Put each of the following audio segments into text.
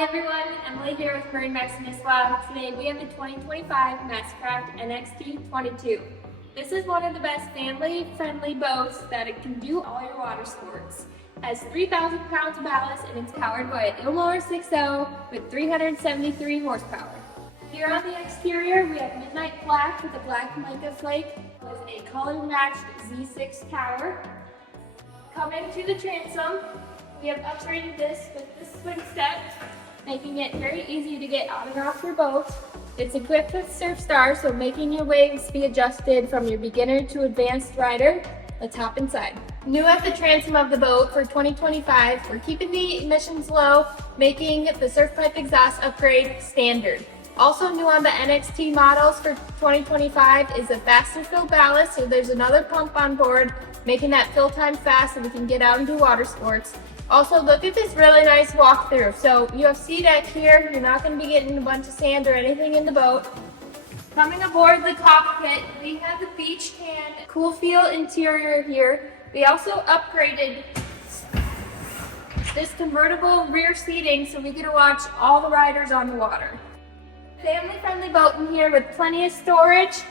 Hi everyone, Emily here with MarineMax Nisswa. Today we have the 2025 MasterCraft NXT22. This is one of the best family-friendly boats that it can do all your water sports. It has 3,000 pounds of ballast and it's powered by an Ilmor 6.0 with 373 horsepower. Here on the exterior we have midnight black with a black mica flake with a color-matched Z6 tower. Coming to the transom, we have upgraded this with this swing step, making it very easy to get on and off your boat. It's equipped with Surf Star, so making your waves be adjusted from your beginner to advanced rider. Let's hop inside. New at the transom of the boat for 2025, we're keeping the emissions low, making the surf pipe exhaust upgrade standard. Also new on the NXT models for 2025 is a faster fill ballast, so there's another pump on board, making that fill time fast so we can get out and do water sports. Also, look at this really nice walkthrough. So you have sea deck here. You're not going to be getting a bunch of sand or anything in the boat. Coming aboard the cockpit, we have the beach can, cool feel interior here. We also upgraded this convertible rear seating so we get to watch all the riders on the water. Family-friendly boat in here with plenty of storage.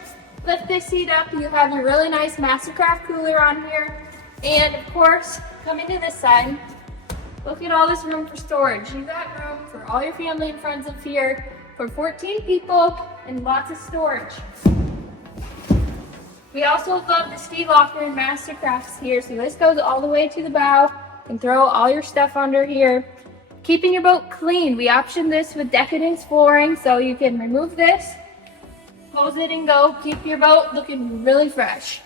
Lift this seat up, you have your really nice MasterCraft cooler on here. And of course, coming to this side, look at all this room for storage. You've got room for all your family and friends up here for 14 people and lots of storage. We also love the ski locker and MasterCrafts here. So this goes all the way to the bow. You can throw all your stuff under here. Keeping your boat clean, we optioned this with Decadence flooring, so you can remove this, close it and go. Keep your boat looking really fresh.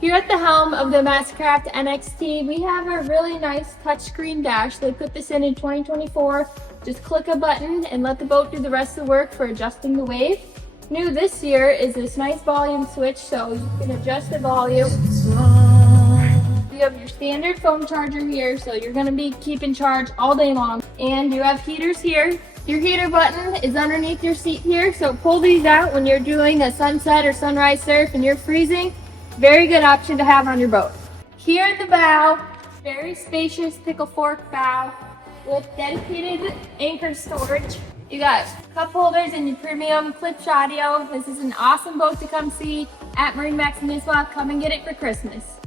Here at the helm of the MasterCraft NXT, we have a really nice touchscreen dash. They put this in 2024. Just click a button and let the boat do the rest of the work for adjusting the wave. New this year is this nice volume switch, so you can adjust the volume. You have your standard phone charger here, so you're going to be keeping charge all day long. And you have heaters here. Your heater button is underneath your seat here, so pull these out when you're doing a sunset or sunrise surf and you're freezing. Very good option to have on your boat. Here at the bow, very spacious pickle fork bow with dedicated anchor storage. You got cup holders and your premium Klipsch audio. This is an awesome boat to come see at MarineMax Nisswa. Come and get it for Christmas.